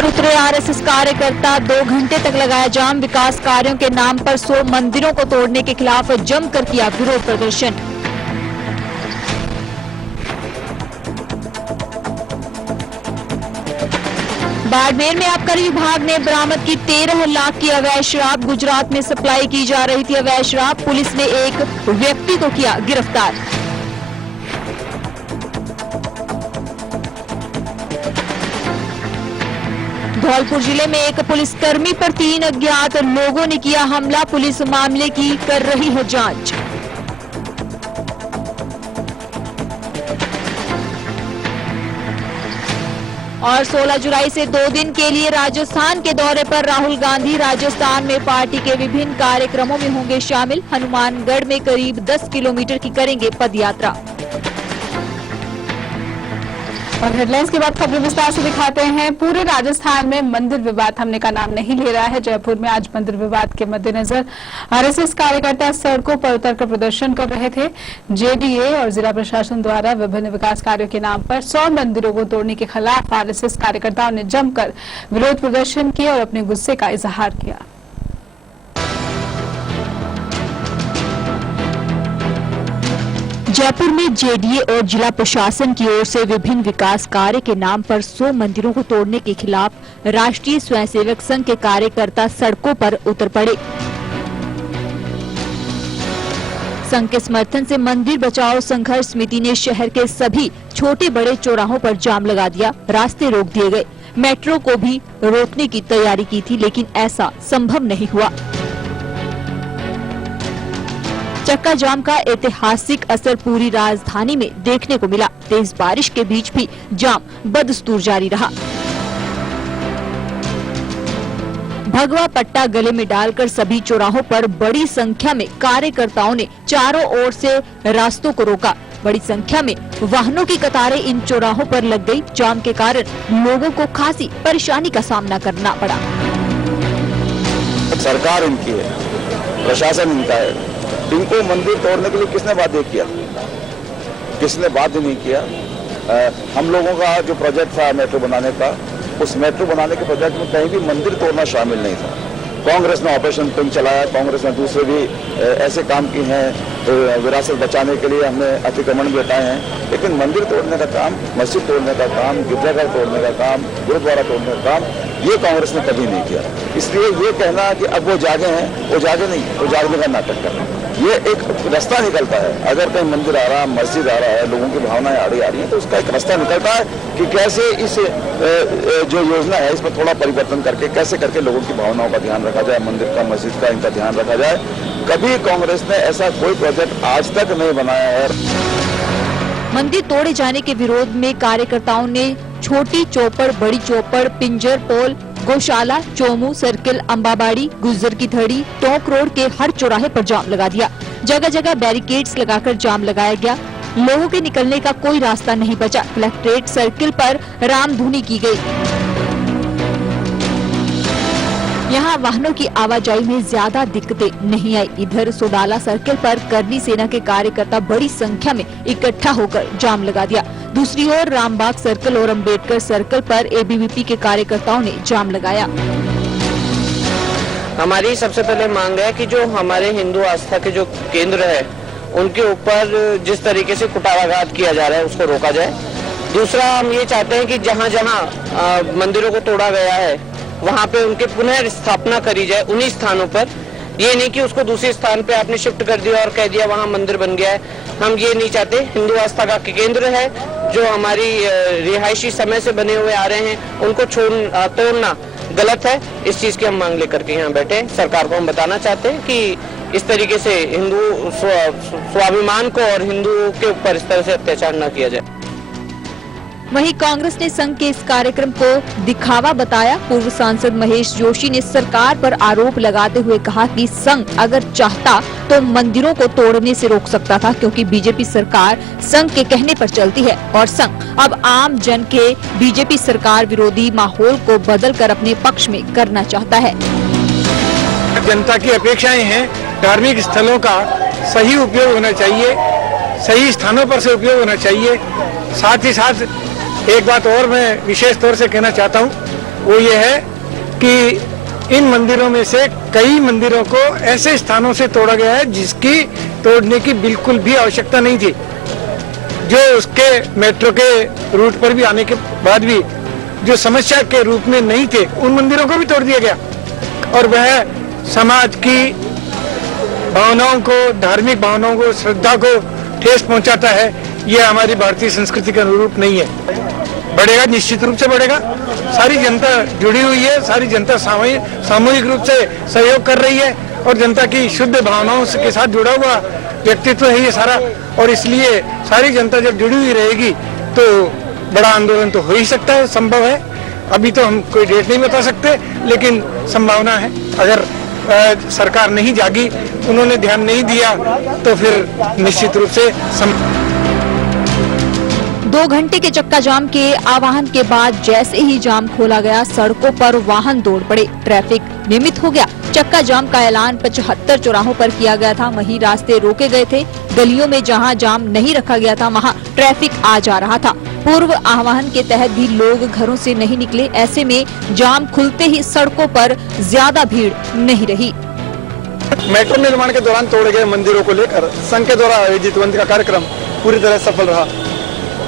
पर उतरे आरएसएस कार्यकर्ता, 2 घंटे तक लगाया जाम। विकास कार्यों के नाम पर 100 मंदिरों को तोड़ने के खिलाफ जमकर किया विरोध प्रदर्शन। बाड़मेर में आबकारी विभाग ने बरामद की 13 लाख की अवैध शराब। गुजरात में सप्लाई की जा रही थी अवैध शराब। पुलिस ने एक व्यक्ति को किया गिरफ्तार। धौलपुर जिले में एक पुलिसकर्मी पर 3 अज्ञात लोगों ने किया हमला। पुलिस मामले की कर रही है जांच। और 16 जुलाई से 2 दिन के लिए राजस्थान के दौरे पर राहुल गांधी। राजस्थान में पार्टी के विभिन्न कार्यक्रमों में होंगे शामिल। हनुमानगढ़ में करीब 10 किलोमीटर की करेंगे पदयात्रा। और हेडलाइंस के बाद खबरें विस्तार से दिखाते हैं। पूरे राजस्थान में मंदिर विवाद थमने का नाम नहीं ले रहा है। जयपुर में आज मंदिर विवाद के मद्देनजर आरएसएस कार्यकर्ता सड़कों पर उतरकर प्रदर्शन कर रहे थे। जेडीए और जिला प्रशासन द्वारा विभिन्न विकास कार्यों के नाम पर 100 मंदिरों को तोड़ने के खिलाफ आरएसएस कार्यकर्ताओं ने जमकर विरोध प्रदर्शन किया और अपने गुस्से का इजहार किया। जयपुर में जेडीए और जिला प्रशासन की ओर से विभिन्न विकास कार्य के नाम पर 100 मंदिरों को तोड़ने के खिलाफ राष्ट्रीय स्वयंसेवक संघ के कार्यकर्ता सड़कों पर उतर पड़े। संघ के समर्थन से मंदिर बचाओ संघर्ष समिति ने शहर के सभी छोटे बड़े चौराहों पर जाम लगा दिया। रास्ते रोक दिए गए। मेट्रो को भी रोकने की तैयारी की थी, लेकिन ऐसा संभव नहीं हुआ। चक्का जाम का ऐतिहासिक असर पूरी राजधानी में देखने को मिला। तेज बारिश के बीच भी जाम बदस्तूर जारी रहा। भगवा पट्टा गले में डालकर सभी चौराहों पर बड़ी संख्या में कार्यकर्ताओं ने चारों ओर से रास्तों को रोका। बड़ी संख्या में वाहनों की कतारें इन चौराहों पर लग गई। जाम के कारण लोगों को खासी परेशानी का सामना करना पड़ा। सरकार इनकी है, प्रशासन इनका है। इनको मंदिर तोड़ने के लिए किसने बाध्य किया? किसने बाध्य नहीं किया। हम लोगों का जो प्रोजेक्ट था मेट्रो बनाने का, उस मेट्रो बनाने के प्रोजेक्ट में कहीं भी मंदिर तोड़ना शामिल नहीं था। कांग्रेस ने ऑपरेशन पिंक चलाया, कांग्रेस ने दूसरे भी ऐसे काम किए हैं। विरासत बचाने के लिए हमने अतिक्रमण भी हटाए हैं, लेकिन मंदिर तोड़ने का काम, मस्जिद तोड़ने का काम, गिरजाघर तोड़ने का काम, गुरुद्वारा तोड़ने का काम ये कांग्रेस ने कभी नहीं किया। इसलिए ये कहना कि अब वो जागे हैं, वो जागे नहीं, वो जागने का नाटक कर रहे हैं। ये एक रास्ता निकलता है। अगर कहीं मंदिर आ रहा, मस्जिद आ रहा है, लोगों की भावनाएं आड़ी आ रही हैं, तो उसका एक रास्ता निकलता है कि कैसे इस जो योजना है इसमें थोड़ा परिवर्तन करके कैसे करके लोगों की भावनाओं का ध्यान रखा जाए, मंदिर का, मस्जिद का, इनका ध्यान रखा जाए। कभी कांग्रेस ने ऐसा कोई प्रोजेक्ट आज तक नहीं बनाया है। मंदिर तोड़े जाने के विरोध में कार्यकर्ताओं ने छोटी चौपड़, बड़ी चौपड़, पिंजर पोल, गौशाला, चोमू सर्किल, अंबाबाड़ी, गुज्जर की थड़ी, टोंक रोड के हर चौराहे पर जाम लगा दिया। जगह जगह बैरिकेड्स लगाकर जाम लगाया गया। लोगों के निकलने का कोई रास्ता नहीं बचा। कलेक्ट्रेट सर्किल पर रामधुनी की गई। यहाँ वाहनों की आवाजाही में ज्यादा दिक्कतें नहीं आई। इधर सोडाला सर्किल पर करनी सेना के कार्यकर्ता बड़ी संख्या में इकट्ठा होकर जाम लगा दिया। दूसरी ओर रामबाग सर्किल और अंबेडकर सर्किल पर एबीवीपी के कार्यकर्ताओं ने जाम लगाया। हमारी सबसे पहले मांग है कि जो हमारे हिंदू आस्था के जो केंद्र है उनके ऊपर जिस तरीके से कुटाराघात किया जा रहा है उसको रोका जाए। दूसरा, हम ये चाहते हैं कि जहाँ जहाँ मंदिरों को तोड़ा गया है वहाँ पे उनके पुनः स्थापना करी जाए उन्हीं स्थानों पर। ये नहीं कि उसको दूसरे स्थान पे आपने शिफ्ट कर दिया और कह दिया वहाँ मंदिर बन गया है। हम ये नहीं चाहते। हिंदू आस्था का केंद्र है, जो हमारी रिहायशी समय से बने हुए आ रहे हैं, उनको तोड़ना गलत है। इस चीज की हम मांग लेकर के यहाँ बैठे। सरकार को हम बताना चाहते हैं कि इस तरीके से हिंदू स्वाभिमान को और हिंदू के ऊपर इस तरह से अत्याचार न किया जाए। वहीं कांग्रेस ने संघ के इस कार्यक्रम को दिखावा बताया। पूर्व सांसद महेश जोशी ने सरकार पर आरोप लगाते हुए कहा कि संघ अगर चाहता तो मंदिरों को तोड़ने से रोक सकता था, क्योंकि बीजेपी सरकार संघ के कहने पर चलती है और संघ अब आम जन के बीजेपी सरकार विरोधी माहौल को बदलकर अपने पक्ष में करना चाहता है। जनता की अपेक्षाएं हैं, धार्मिक स्थलों का सही उपयोग होना चाहिए, सही स्थानों पर से उपयोग होना चाहिए। साथ ही साथ एक बात और मैं विशेष तौर से कहना चाहता हूं वो ये है कि इन मंदिरों में से कई मंदिरों को ऐसे स्थानों से तोड़ा गया है जिसकी तोड़ने की बिल्कुल भी आवश्यकता नहीं थी, जो उसके मेट्रो के रूट पर भी आने के बाद भी जो समस्या के रूप में नहीं थे, उन मंदिरों को भी तोड़ दिया गया। और वह समाज की भावनाओं को, धार्मिक भावनाओं को, श्रद्धा को ठेस पहुंचाता है। यह हमारी भारतीय संस्कृति का अनुरूप नहीं है। बढ़ेगा, निश्चित रूप से बढ़ेगा। सारी जनता जुड़ी हुई है, सारी जनता सामूहिक रूप से सहयोग कर रही है और जनता की शुद्ध भावनाओं के साथ जुड़ा हुआ व्यक्तित्व है ये सारा। और इसलिए सारी जनता जब जुड़ी हुई रहेगी तो बड़ा आंदोलन तो हो ही सकता है, संभव है। अभी तो हम कोई डेट नहीं बता सकते, लेकिन संभावना है। अगर सरकार नहीं जागी, उन्होंने ध्यान नहीं दिया, तो फिर निश्चित रूप से 2 घंटे के चक्का जाम के आह्वान के बाद जैसे ही जाम खोला गया, सड़कों पर वाहन दौड़ पड़े, ट्रैफिक नियमित हो गया। चक्का जाम का ऐलान 75 चौराहों पर किया गया था, वहीं रास्ते रोके गए थे। गलियों में जहां जाम नहीं रखा गया था वहां ट्रैफिक आ जा रहा था। पूर्व आह्वान के तहत भी लोग घरों से नहीं निकले। ऐसे में जाम खुलते ही सड़कों पर ज्यादा भीड़ नहीं रही। मेट्रो निर्माण के दौरान तोड़े गए मंदिरों को लेकर संघ के द्वारा आयोजित बंद का कार्यक्रम पूरी तरह सफल रहा।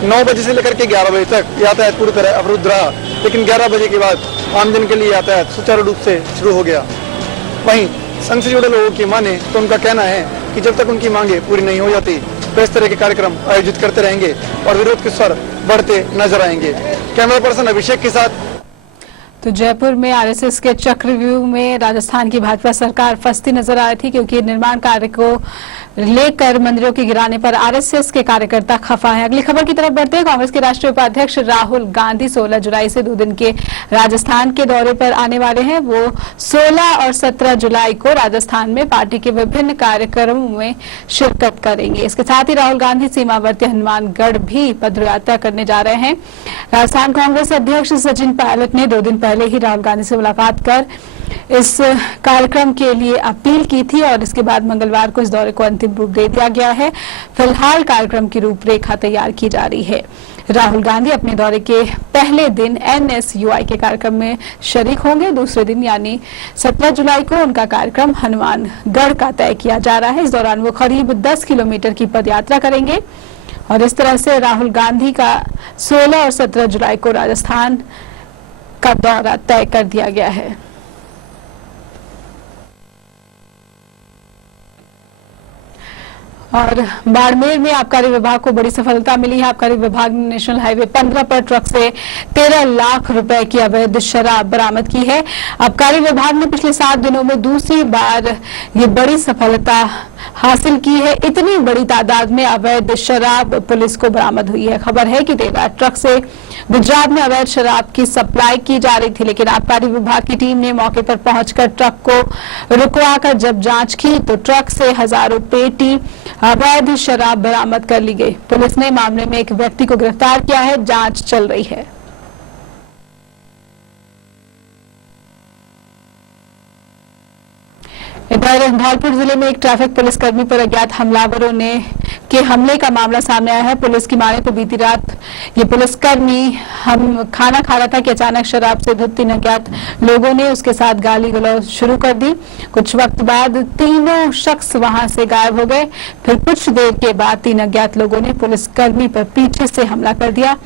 9 बजे से लेकर के 11 बजे तक यातायात पूरी तरह अवरुद्ध रहा, लेकिन 11 बजे के बाद आम जन के लिए यातायात सुचारू रूप से शुरू हो गया। वहीं संघ से जुड़े लोगों की माने तो उनका कहना है कि जब तक उनकी मांगे पूरी नहीं हो जाती तो इस तरह के कार्यक्रम आयोजित करते रहेंगे और विरोध के स्वर बढ़ते नजर आएंगे। कैमरा पर्सन अभिषेक के साथ। तो जयपुर में आरएसएस के चक्रव्यूह में राजस्थान की भाजपा सरकार फंसती नजर आ रही थी, क्योंकि निर्माण कार्य को लेकर मंदिरों के गिराने पर आरएसएस के कार्यकर्ता खफा है। अगली खबर की तरफ बढ़ते हैं। कांग्रेस के राष्ट्रीय उपाध्यक्ष राहुल गांधी 16 जुलाई से 2 दिन के राजस्थान के दौरे पर आने वाले हैं। वो 16 और 17 जुलाई को राजस्थान में पार्टी के विभिन्न कार्यक्रमों में शिरकत करेंगे। इसके साथ ही राहुल गांधी सीमावर्ती हनुमानगढ़ भी पदयात्रा करने जा रहे हैं। राजस्थान कांग्रेस अध्यक्ष सचिन पायलट ने 2 दिन पहले ही राहुल गांधी से मुलाकात कर इस कार्यक्रम के लिए अपील की थी और इसके बाद मंगलवार को इस दौरे को अंतिम रूप दे दिया गया है। फिलहाल कार्यक्रम की रूपरेखा तैयार की जा रही है। राहुल गांधी अपने दौरे के पहले दिन NSUI के कार्यक्रम में शरीक होंगे। दूसरे दिन यानी 17 जुलाई को उनका कार्यक्रम हनुमानगढ़ का तय किया जा रहा है। इस दौरान वो करीब 10 किलोमीटर की पदयात्रा करेंगे और इस तरह से राहुल गांधी का 16 और 17 जुलाई को राजस्थान का दौरा तय कर दिया गया है। और बाड़मेर में आबकारी विभाग को बड़ी सफलता मिली है। आबकारी विभाग ने नेशनल हाईवे 15 पर ट्रक से 13 लाख रुपए की अवैध शराब बरामद की है। आबकारी विभाग ने पिछले 7 दिनों में दूसरी बार ये बड़ी सफलता हासिल की है। इतनी बड़ी तादाद में अवैध शराब पुलिस को बरामद हुई है। खबर है कि देर रात ट्रक से गुजरात में अवैध शराब की सप्लाई की जा रही थी, लेकिन आबकारी विभाग की टीम ने मौके पर पहुंचकर ट्रक को रुकवाकर जब जांच की तो ट्रक से हजारों पेटी अवैध शराब बरामद कर ली गई। पुलिस ने मामले में एक व्यक्ति को गिरफ्तार किया है, जांच चल रही है। इधर धौलपुर जिले में एक ट्रैफिक पुलिसकर्मी पर अज्ञात हमलावरों के हमले का मामला सामने आया है। पुलिस की माने तो बीती रात ये पुलिसकर्मी खाना खा रहा था कि अचानक शराब से धुत 3 अज्ञात लोगों ने उसके साथ गाली गलौज शुरू कर दी। कुछ वक्त बाद तीनों शख्स वहां से गायब हो गए। फिर कुछ देर के बाद 3 अज्ञात लोगों ने पुलिसकर्मी पर पीछे से हमला कर दिया।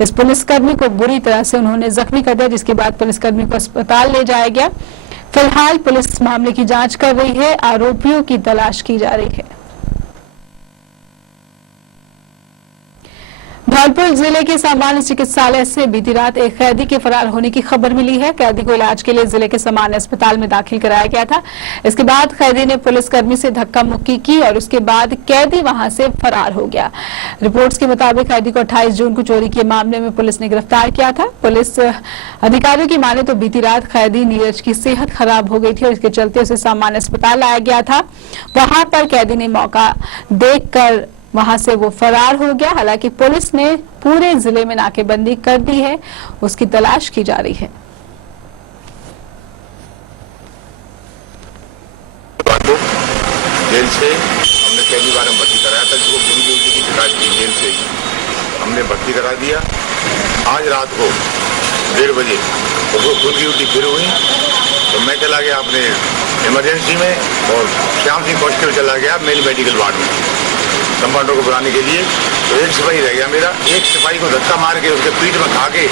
इस पुलिसकर्मी को बुरी तरह से उन्होंने जख्मी कर दिया, जिसके बाद पुलिसकर्मी को अस्पताल ले जाया गया। फिलहाल पुलिस मामले की जांच कर रही है, आरोपियों की तलाश की जा रही है। धौलपुर जिले के सामान्य चिकित्सालय से बीती रात एक कैदी के फरार होने की खबर मिली है। कैदी को इलाज के लिए जिले के सामान्य अस्पताल में दाखिल कराया गया था। इसके बाद कैदी ने पुलिसकर्मी से धक्का मुक्की की और उसके बाद कैदी वहां से फरार हो गया। रिपोर्ट्स के मुताबिक कैदी को 28 जून को चोरी के मामले में पुलिस ने गिरफ्तार किया था। पुलिस अधिकारियों की माने तो बीती रात कैदी नीरज की सेहत खराब हो गई थी और इसके चलते उसे सामान्य अस्पताल लाया गया था। वहां पर कैदी ने मौका देखकर वहां से वो फरार हो गया। हालांकि पुलिस ने पूरे जिले में नाकेबंदी कर दी है, उसकी तलाश की जा रही है। जेल से हमने पहली बार भर्ती कराया था, जिसको पूरी ड्यूटी की शिकायत की जेल से हमने भर्ती करा दिया। आज रात को 1:30 बजे उसको खून की उल्टी फिर हुई, तो मैं चला गया अपने इमरजेंसी में और श्याम सिंह कॉन्स्टेबल चला गया मेल मेडिकल वार्ड में कंपाउंडर को बुलाने के लिए। तो एक सिपाही रह गया मेरा, एक सिपाही को धक्का मार के उसके पीठ में खा के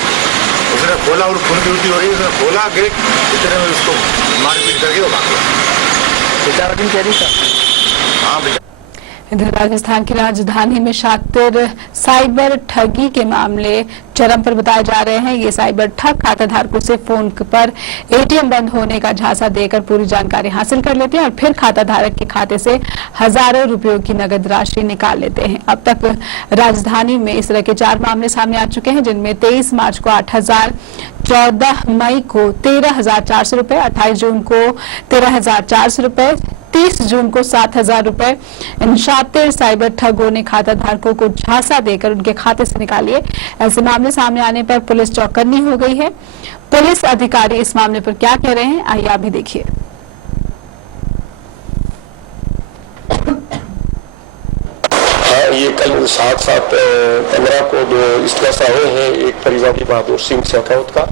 उसने खोला और खून की उल्टी हो रही है, उसने खोला गेट, इतने में उसको मारपीट करके वो भाग गया। बेचारा दिन कैदी था। हाँ बेचारा। इधर राजस्थान की राजधानी में शातिर साइबर ठगी के मामले चरम पर बताए जा रहे हैं। ये साइबर ठग खाताधारकों से फोन पर एटीएम बंद होने का झांसा देकर पूरी जानकारी हासिल कर लेते हैं और फिर खाताधारक के खाते से हजारों रुपयों की नगद राशि निकाल लेते हैं। अब तक राजधानी में इस तरह के 4 मामले सामने आ चुके हैं, जिनमें 23 मार्च को 8,000, 14 मई को 13,400 रुपए, 28 जून को 13,400 रुपए, 30 जून को 7,000 रुपए। इन शातिर साइबर ठगों ने खाताधारकों को झांसा देकर उनके खाते से निकालिए। ऐसे मामले सामने आने पर पुलिस चौकन्नी हो गई है। पुलिस अधिकारी इस मामले पर क्या कह रहे हैं, आइए आप भी देखिए। ये कल 7/7/15 को 2 इस्तीफा हुए हैं। एक परिवादी बहादुर सिंह शेखावत का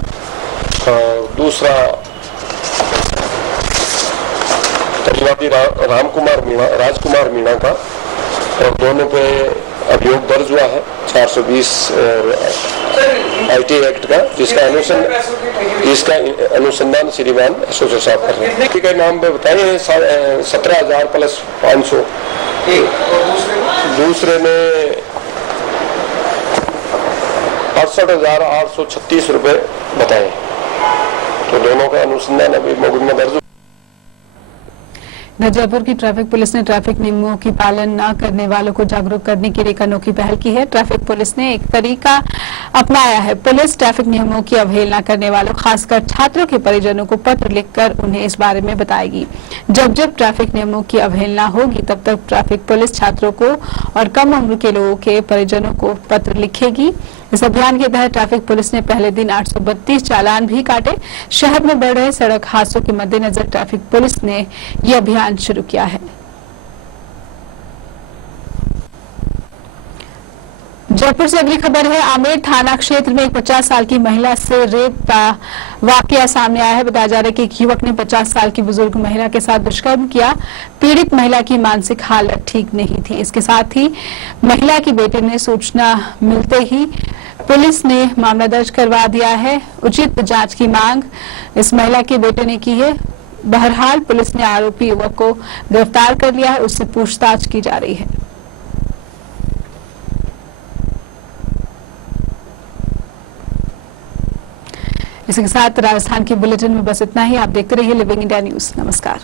और दूसरा परिवादी राजकुमार मीणा का, और दोनों पे अभियोग दर्ज हुआ है 420 और IT एक्ट का, जिसका अनुसंधान श्रीमान एसोसिएट साहब कर रहे हैं। के नाम पे बताए हैं 17,000 + 500, दूसरे ने 68,836 रुपए बताए। तो दोनों का अनुसंधान अभी मुकदमा दर्ज। जयपुर की ट्रैफिक पुलिस ने ट्रैफिक नियमों की पालन न करने वालों को जागरूक करने के लिए एक अनोखी पहल की है। ट्रैफिक पुलिस ने एक तरीका अपनाया है। पुलिस ट्रैफिक नियमों की अवहेलना करने वालों, खासकर छात्रों के परिजनों को पत्र लिखकर उन्हें इस बारे में बताएगी। जब जब ट्रैफिक नियमों की अवहेलना होगी, तब तक ट्रैफिक पुलिस छात्रों को और कम उम्र के लोगों के परिजनों को पत्र लिखेगी। इस अभियान के तहत ट्रैफिक पुलिस ने पहले दिन 832 चालान भी काटे। शहर में बढ़ रहे सड़क हादसों के मद्देनजर ट्रैफिक पुलिस ने यह अभियान शुरू किया है। जयपुर से अगली खबर है। आमेर थाना क्षेत्र में एक 50 साल की महिला से रेप का वाकया सामने आया है। बताया जा रहा है कि एक युवक ने 50 साल की बुजुर्ग महिला के साथ दुष्कर्म किया। पीड़ित महिला की मानसिक हालत ठीक नहीं थी। इसके साथ ही महिला की बेटे ने सूचना मिलते ही पुलिस ने मामला दर्ज करवा दिया है। उचित जांच की मांग इस महिला के बेटे ने की है। बहरहाल पुलिस ने आरोपी युवक को गिरफ्तार कर लिया है, उससे पूछताछ की जा रही है। इसके साथ राजस्थान के बुलेटिन में बस इतना ही। आप देखते रहिए लिविंग इंडिया न्यूज। नमस्कार।